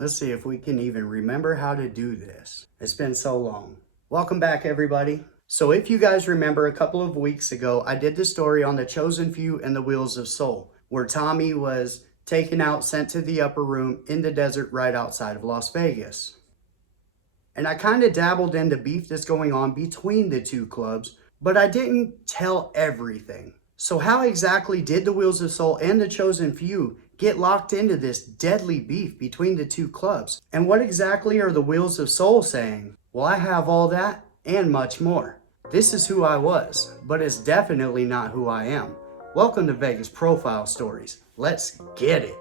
Let's see if we can even remember how to do this. It's been so long. Welcome back, everybody. So if you guys remember, a couple of weeks ago, I did the story on the Chosen Few and the Wheels of Soul, where Tommy was taken out, sent to the upper room in the desert right outside of Las Vegas. And I kind of dabbled into beef that's going on between the two clubs, but I didn't tell everything. So how exactly did the Wheels of Soul and the Chosen Few get locked into this deadly beef between the two clubs? And what exactly are the Wheels of Soul saying? Well, I have all that and much more. This is who I was, but it's definitely not who I am. Welcome to Vegas Profile Stories. Let's get it.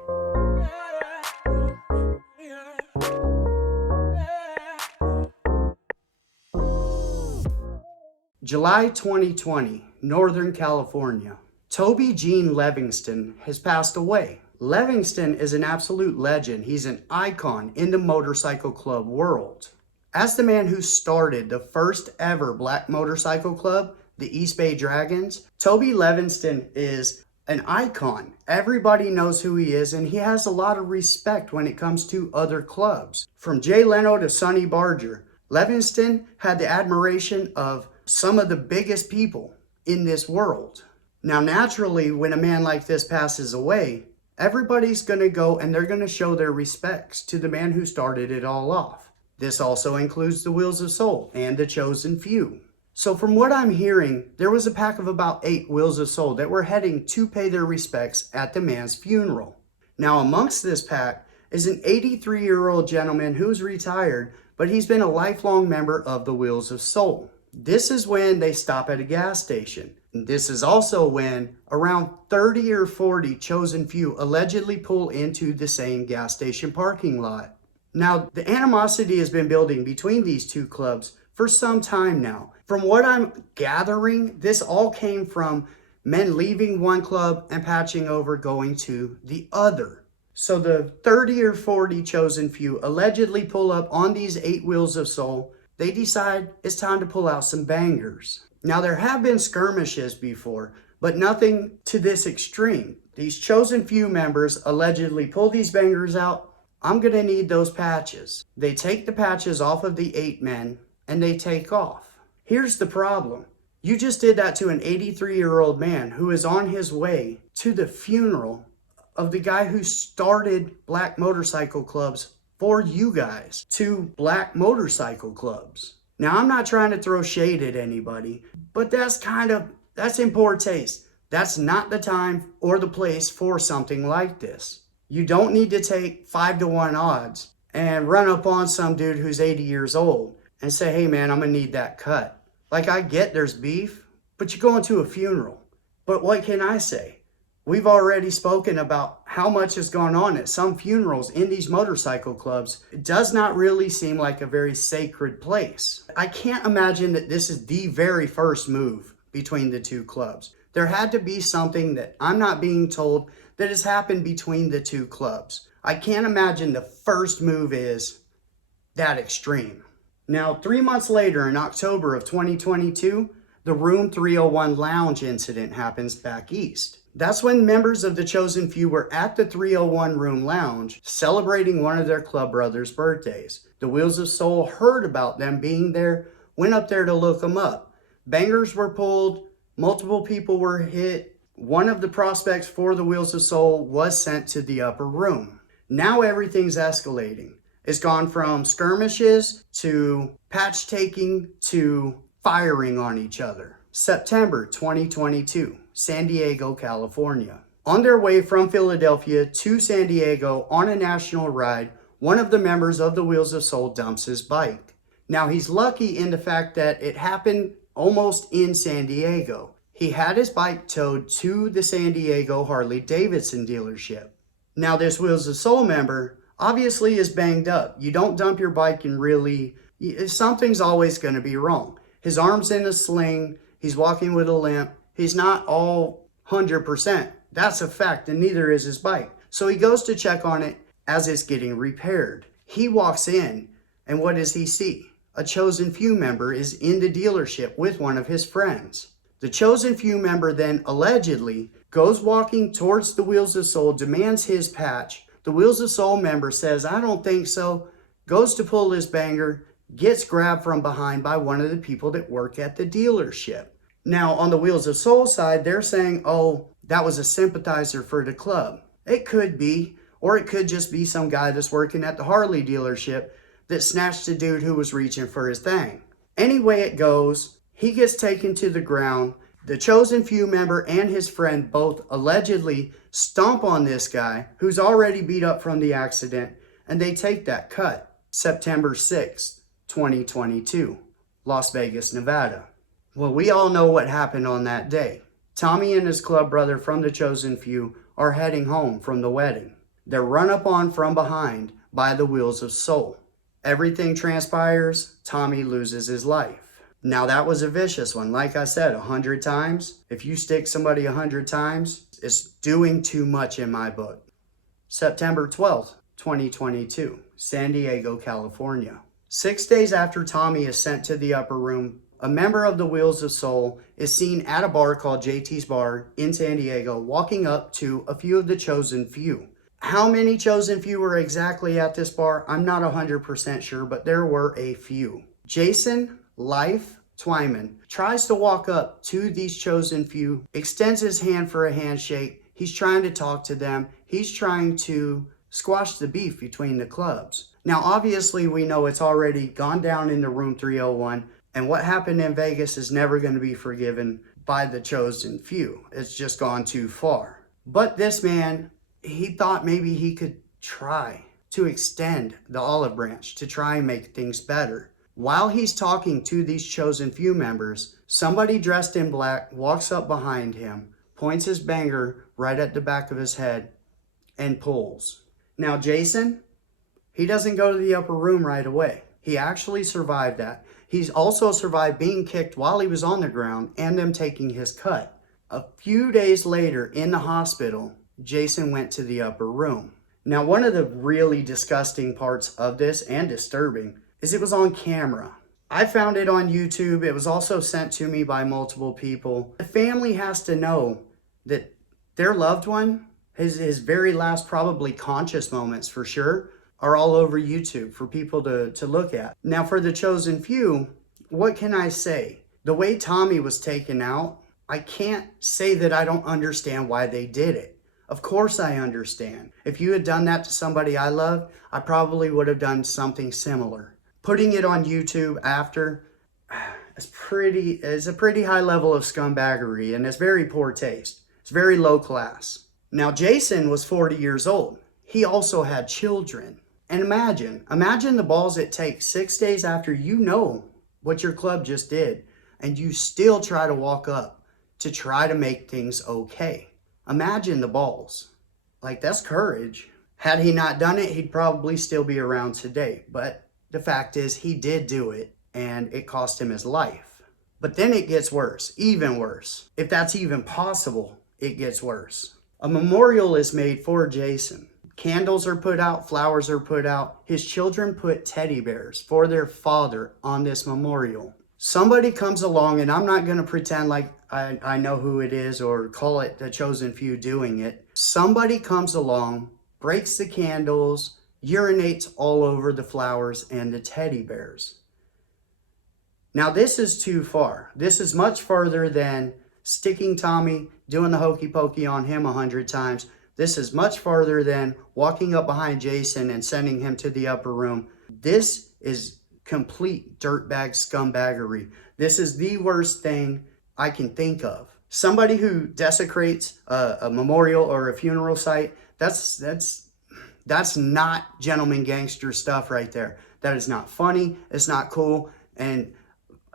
July 2020, Northern California. Toby Gene Livingston has passed away. Livingston is an absolute legend. He's an icon in the motorcycle club world. As the man who started the first ever black motorcycle club, the East Bay Dragons, Toby Livingston is an icon. Everybody knows who he is, and he has a lot of respect when it comes to other clubs. From Jay Leno to Sonny Barger, Livingston had the admiration of some of the biggest people in this world. Now, naturally, when a man like this passes away, everybody's going to go and they're going to show their respects to the man who started it all off. This also includes the Wheels of Soul and the Chosen Few. So from what I'm hearing, there was a pack of about 8 Wheels of Soul that were heading to pay their respects at the man's funeral. Now, amongst this pack is an 83-year-old gentleman who's retired, but he's been a lifelong member of the Wheels of Soul. This is when they stop at a gas station. This is also when around 30 or 40 Chosen Few allegedly pull into the same gas station parking lot. Now, the animosity has been building between these two clubs for some time now. From what I'm gathering, this all came from men leaving one club and patching over going to the other. So the 30 or 40 Chosen Few allegedly pull up on these 8 Wheels of Soul. They decide it's time to pull out some bangers. Now, there have been skirmishes before, but nothing to this extreme. These Chosen Few members allegedly pull these bangers out. I'm going to need those patches. They take the patches off of the 8 men and they take off. Here's the problem. You just did that to an 83-year-old man who is on his way to the funeral of the guy who started black motorcycle clubs for you guys, 2 black motorcycle clubs. Now, I'm not trying to throw shade at anybody, but that's in poor taste. That's not the time or the place for something like this. You don't need to take 5-to-1 odds and run up on some dude who's 80 years old and say, hey man, I'm gonna need that cut. Like, I get there's beef, but you're going to a funeral. But what can I say? We've already spoken about how much has gone on at some funerals in these motorcycle clubs. It does not really seem like a very sacred place. I can't imagine that this is the very first move between the two clubs. There had to be something that I'm not being told that has happened between the two clubs. I can't imagine the first move is that extreme. Now, 3 months later, in October of 2022, the Room 301 Lounge incident happens back east. That's when members of the Chosen Few were at the 301 Room Lounge celebrating one of their club brothers' birthdays. The Wheels of Soul heard about them being there, went up there to look them up. Bangers were pulled, multiple people were hit. One of the prospects for the Wheels of Soul was sent to the upper room. Now everything's escalating. It's gone from skirmishes to patch taking to firing on each other. September 2022. San Diego, California. On their way from Philadelphia to San Diego on a national ride, one of the members of the Wheels of Soul dumps his bike. Now, he's lucky in the fact that it happened almost in San Diego. He had his bike towed to the San Diego Harley-Davidson dealership. Now, this Wheels of Soul member obviously is banged up. You don't dump your bike and something's always going to be wrong. His arm's in a sling. He's walking with a limp. He's not all 100%. That's a fact, and neither is his bike. So he goes to check on it as it's getting repaired. He walks in, and what does he see? A Chosen Few member is in the dealership with one of his friends. The Chosen Few member then allegedly goes walking towards the Wheels of Soul, demands his patch. The Wheels of Soul member says, I don't think so, goes to pull his banger, gets grabbed from behind by one of the people that work at the dealership. Now, on the Wheels of Soul side, they're saying, oh, that was a sympathizer for the club. It could be, or it could just be some guy that's working at the Harley dealership that snatched a dude who was reaching for his thing. Any way it goes, he gets taken to the ground. The Chosen Few member and his friend both allegedly stomp on this guy who's already beat up from the accident, and they take that cut. September 6th, 2022, Las Vegas, Nevada. Well, we all know what happened on that day. Tommy and his club brother from the Chosen Few are heading home from the wedding. They're run up on from behind by the Wheels of Soul. Everything transpires, Tommy loses his life. Now that was a vicious one. Like I said, 100 times. If you stick somebody 100 times, it's doing too much in my book. September 12th, 2022, San Diego, California. 6 days after Tommy is sent to the upper room, a member of the Wheels of Soul is seen at a bar called JT's Bar in San Diego, walking up to a few of the Chosen Few. How many Chosen Few were exactly at this bar? I'm not 100% sure, but there were a few. Jason Life Twyman tries to walk up to these Chosen Few, extends his hand for a handshake. He's trying to talk to them. He's trying to squash the beef between the clubs. Now, obviously, we know it's already gone down into room 301. And what happened in Vegas is never going to be forgiven by the Chosen Few. It's just gone too far. But this man, he thought maybe he could try to extend the olive branch to try and make things better. While he's talking to these Chosen Few members, somebody dressed in black walks up behind him, points his banger right at the back of his head, and pulls. Now, Jason, he doesn't go to the upper room right away. He actually survived that. He's also survived being kicked while he was on the ground and them taking his cut. A few days later in the hospital, Jason went to the upper room. Now, one of the really disgusting parts of this and disturbing is it was on camera. I found it on YouTube. It was also sent to me by multiple people. The family has to know that their loved one, his very last probably conscious moments for sure, are all over YouTube for people to look at. Now, for the Chosen Few, what can I say? The way Tommy was taken out, I can't say that I don't understand why they did it. Of course I understand. If you had done that to somebody I love, I probably would have done something similar. Putting it on YouTube after is a pretty high level of scumbaggery, and it's very poor taste. It's very low class. Now, Jason was 40 years old. He also had children. And imagine the balls it takes 6 days after you know what your club just did, and you still try to walk up to try to make things okay. Imagine the balls. Like, that's courage. Had he not done it, he'd probably still be around today. But the fact is, he did do it, and it cost him his life. But then it gets worse, even worse. If that's even possible, it gets worse. A memorial is made for Jason. Candles are put out, flowers are put out. His children put teddy bears for their father on this memorial. Somebody comes along, and I'm not going to pretend like I know who it is or call it the Chosen Few doing it. Somebody comes along, breaks the candles, urinates all over the flowers and the teddy bears. Now, this is too far. This is much further than sticking Tommy, doing the hokey pokey on him 100 times. This is much farther than walking up behind Jason and sending him to the upper room. This is complete dirtbag scumbaggery. This is the worst thing I can think of. Somebody who desecrates a memorial or a funeral site, that's not gentleman gangster stuff right there. That is not funny. It's not cool. And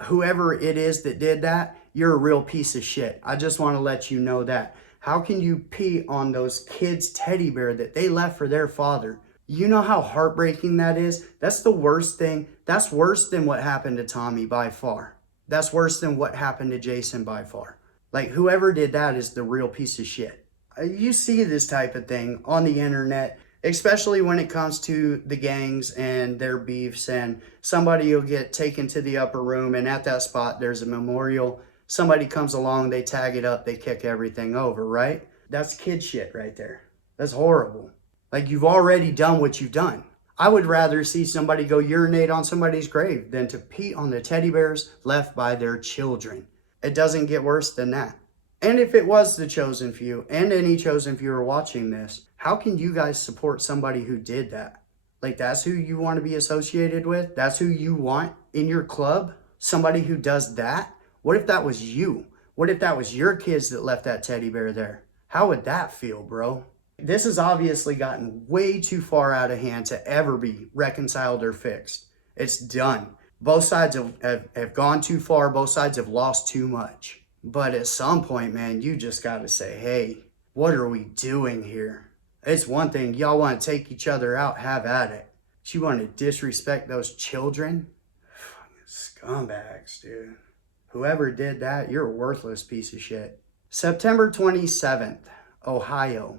whoever it is that did that, you're a real piece of shit. I just want to let you know that. How can you pee on those kids' teddy bear that they left for their father? You know how heartbreaking that is? That's the worst thing. That's worse than what happened to Tommy by far. That's worse than what happened to Jason by far. Like, whoever did that is the real piece of shit. You see this type of thing on the internet, especially when it comes to the gangs and their beefs, and somebody will get taken to the upper room, and at that spot there's a memorial. Somebody comes along, they tag it up, they kick everything over, right? That's kid shit right there. That's horrible. Like, you've already done what you've done. I would rather see somebody go urinate on somebody's grave than to pee on the teddy bears left by their children. It doesn't get worse than that. And if it was the chosen few and any chosen few are watching this, how can you guys support somebody who did that? Like, that's who you want to be associated with? That's who you want in your club? Somebody who does that? What if that was you? What if that was your kids that left that teddy bear there? How would that feel, bro? This has obviously gotten way too far out of hand to ever be reconciled or fixed. It's done. Both sides have gone too far. Both sides have lost too much. But at some point, man, you just got to say, hey, what are we doing here? It's one thing, y'all want to take each other out, have at it. But you want to disrespect those children? Fucking scumbags, dude. Whoever did that, you're a worthless piece of shit. September 27th, Ohio.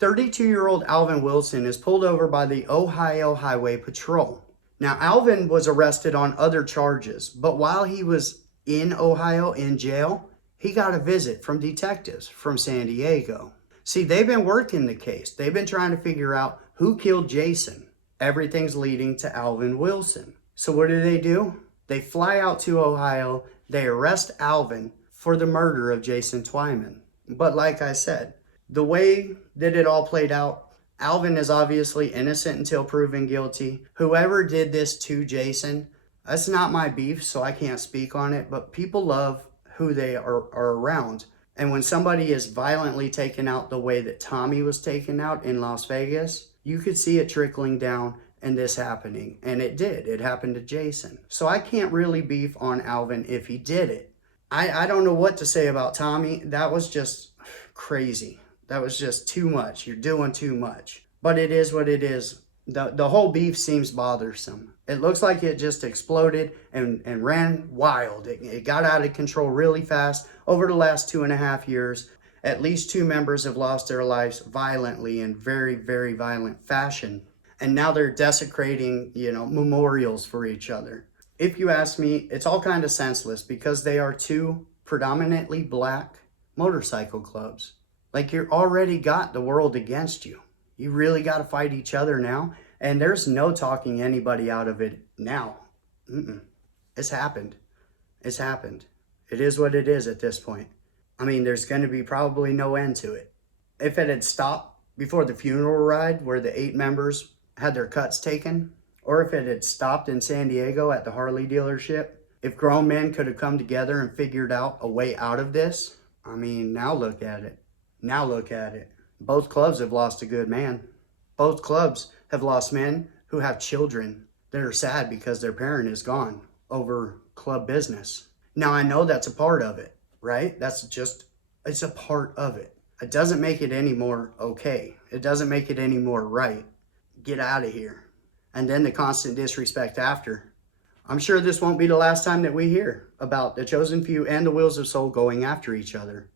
32-year-old Alvin Wilson is pulled over by the Ohio Highway Patrol. Now, Alvin was arrested on other charges, but while he was in Ohio in jail, he got a visit from detectives from San Diego. See, they've been working the case. They've been trying to figure out who killed Jason. Everything's leading to Alvin Wilson. So what do? They fly out to Ohio. They arrest Alvin for the murder of Jason Twyman. But like I said, the way that it all played out, Alvin is obviously innocent until proven guilty. Whoever did this to Jason, that's not my beef, so I can't speak on it, but people love who they are around. And when somebody is violently taken out the way that Tommy was taken out in Las Vegas, you could see it trickling down and this happening. And it did. It happened to Jason. So I can't really beef on Alvin if he did it. I don't know what to say about Tommy. That was just crazy. That was just too much. You're doing too much. But it is what it is. The whole beef seems bothersome. It looks like it just exploded and ran wild. It got out of control really fast. Over the last 2.5 years, at least 2 members have lost their lives violently in very, very violent fashion. And now they're desecrating, memorials for each other. If you ask me, it's all kind of senseless because they are 2 predominantly black motorcycle clubs. Like, you already got the world against you. You really got to fight each other now. And there's no talking anybody out of it now. It's happened. It's happened. It is what it is at this point. I mean, there's going to be probably no end to it. If it had stopped before the funeral ride where the 8 members had their cuts taken, or if it had stopped in San Diego at the Harley dealership, if grown men could have come together and figured out a way out of this, I mean, now look at it. Now look at it. Both clubs have lost a good man. Both clubs have lost men who have children that are sad because their parent is gone over club business. Now, I know that's a part of it, right? It's a part of it. It doesn't make it any more okay. It doesn't make it any more right. Get out of here. And then the constant disrespect after. I'm sure this won't be the last time that we hear about the Chosen Few and the Wheels of Soul going after each other.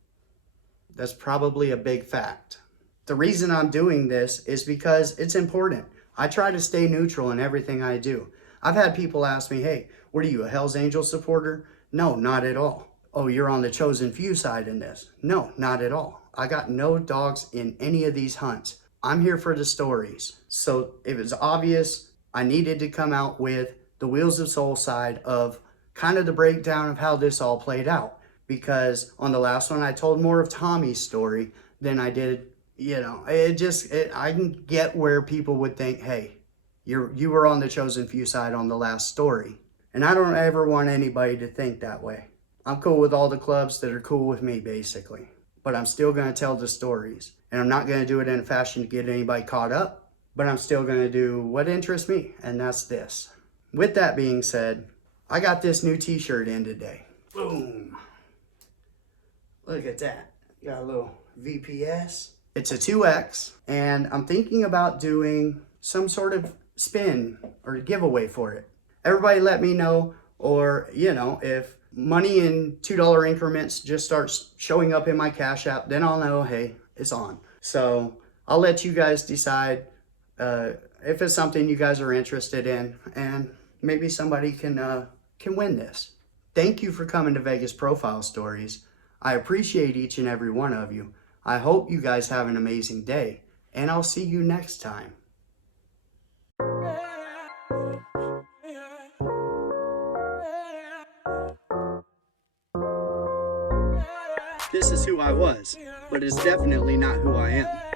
That's probably a big fact. The reason I'm doing this is because it's important. I try to stay neutral in everything I do. I've had people ask me, hey, what are you, a Hells Angels supporter? No, not at all. Oh, you're on the Chosen Few side in this? No, not at all. I got no dogs in any of these hunts. I'm here for the stories. So it was obvious I needed to come out with the Wheels of Soul side of kind of the breakdown of how this all played out. Because on the last one, I told more of Tommy's story than I did, I can get where people would think, hey, you were on the Chosen Few side on the last story. And I don't ever want anybody to think that way. I'm cool with all the clubs that are cool with me, basically. But I'm still going to tell the stories. And I'm not going to do it in a fashion to get anybody caught up. But I'm still going to do what interests me, and that's this. With that being said, I got this new t-shirt in today. Boom. Look at that. Got a little VPS. It's a 2X, and I'm thinking about doing some sort of spin or giveaway for it. Everybody let me know, or, if money in $2 increments just starts showing up in my Cash App, then I'll know, hey, it's on. So I'll let you guys decide if it's something you guys are interested in, and maybe somebody can win this. Thank you for coming to Vegas Profile Stories. I appreciate each and every one of you. I hope you guys have an amazing day, and I'll see you next time. This is who I was, but it's definitely not who I am.